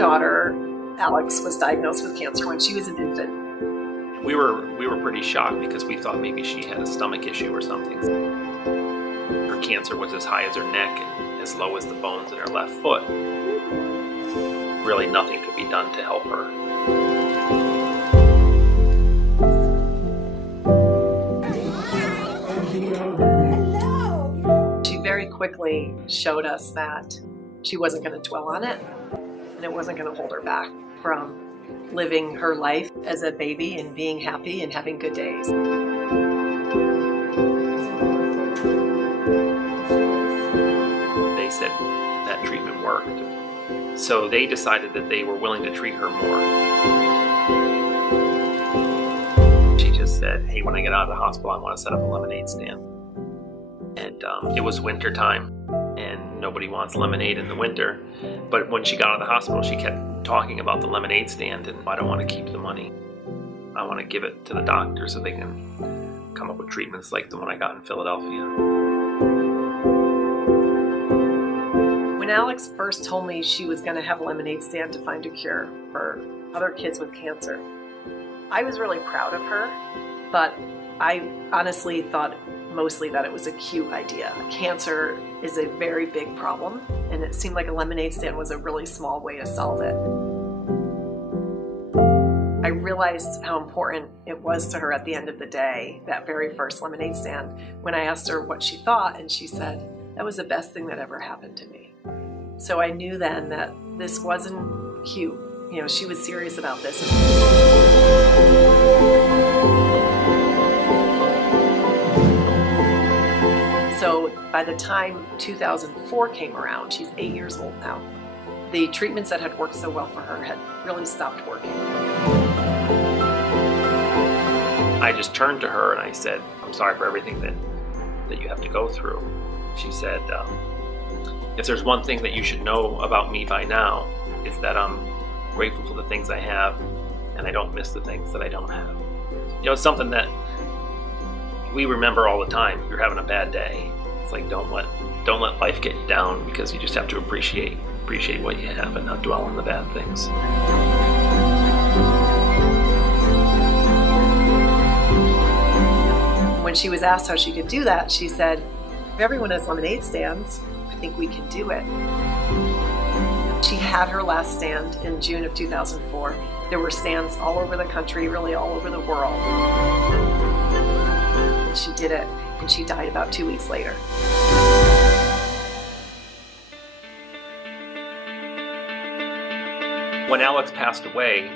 daughter, Alex, was diagnosed with cancer when she was an infant. We were pretty shocked because we thought maybe she had a stomach issue or something. Her cancer was as high as her neck and as low as the bones in her left foot. Really nothing could be done to help her. She very quickly showed us that she wasn't going to dwell on it, and it wasn't going to hold her back from living her life as a baby and being happy and having good days. They said that treatment worked. So they decided that they were willing to treat her more. She just said, hey, when I get out of the hospital, I want to set up a lemonade stand. And it was winter time, and nobody wants lemonade in the winter. But when she got out of the hospital, she kept talking about the lemonade stand, and I don't want to keep the money. I want to give it to the doctor so they can come up with treatments like the one I got in Philadelphia. When Alex first told me she was going to have a lemonade stand to find a cure for other kids with cancer, I was really proud of her, but I honestly thought mostly that it was a cute idea. Cancer is a very big problem, and it seemed like a lemonade stand was a really small way to solve it. I realized how important it was to her at the end of the day, that very first lemonade stand, when I asked her what she thought, and she said, that was the best thing that ever happened to me. So I knew then that this wasn't cute. You know, she was serious about this. So by the time 2004 came around, she's 8 years old now, the treatments that had worked so well for her had really stopped working. I just turned to her and I said, I'm sorry for everything that you have to go through. She said, if there's one thing that you should know about me by now, is that I'm grateful for the things I have, and I don't miss the things that I don't have. You know, it's something that we remember all the time. If you're having a bad day, it's like don't let life get you down, because you just have to appreciate what you have and not dwell on the bad things. When she was asked how she could do that, she said, if everyone has lemonade stands, I think we can do it. She had her last stand in June of 2004. There were stands all over the country, really all over the world. And she did it, and she died about 2 weeks later. When Alex passed away,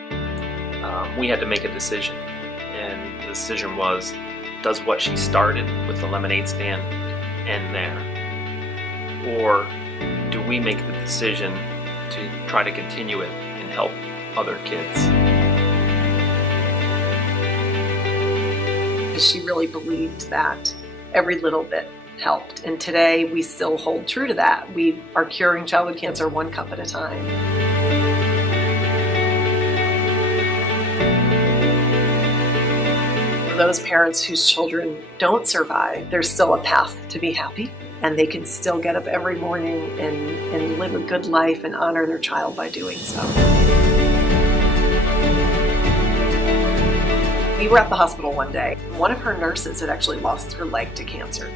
we had to make a decision. And the decision was, does what she started with the lemonade stand end there? Or do we make the decision to try to continue it and help other kids? She really believed that every little bit helped. And today we still hold true to that. We are curing childhood cancer one cup at a time. For those parents whose children don't survive, there's still a path to be happy, and they can still get up every morning and live a good life and honor their child by doing so. We were at the hospital one day. One of her nurses had actually lost her leg to cancer,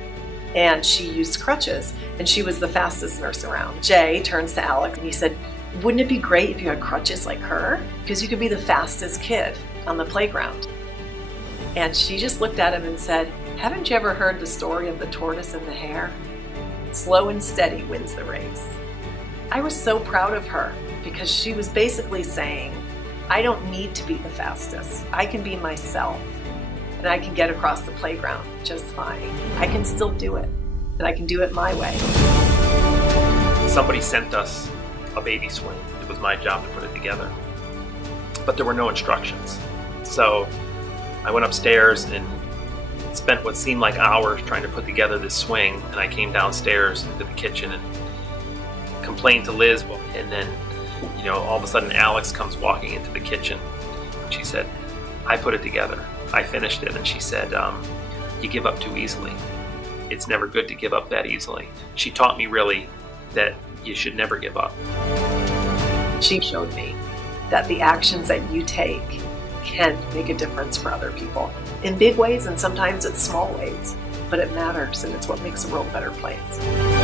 and she used crutches, and she was the fastest nurse around. Jay turns to Alex and he said, wouldn't it be great if you had crutches like her? Because you could be the fastest kid on the playground. And she just looked at him and said, haven't you ever heard the story of the tortoise and the hare? Slow and steady wins the race. I was so proud of her, because she was basically saying, I don't need to be the fastest. I can be myself, and I can get across the playground just fine. I can still do it, and I can do it my way. Somebody sent us a baby swing. It was my job to put it together. But there were no instructions. So I went upstairs and spent what seemed like hours trying to put together this swing, and I came downstairs into the kitchen and complained to Liz, and then, you know, all of a sudden Alex comes walking into the kitchen. She said, I put it together. I finished it. And she said, you give up too easily. It's never good to give up that easily. She taught me really that you should never give up. She showed me that the actions that you take can make a difference for other people in big ways, and sometimes it's small ways, but it matters, and it's what makes the world a better place.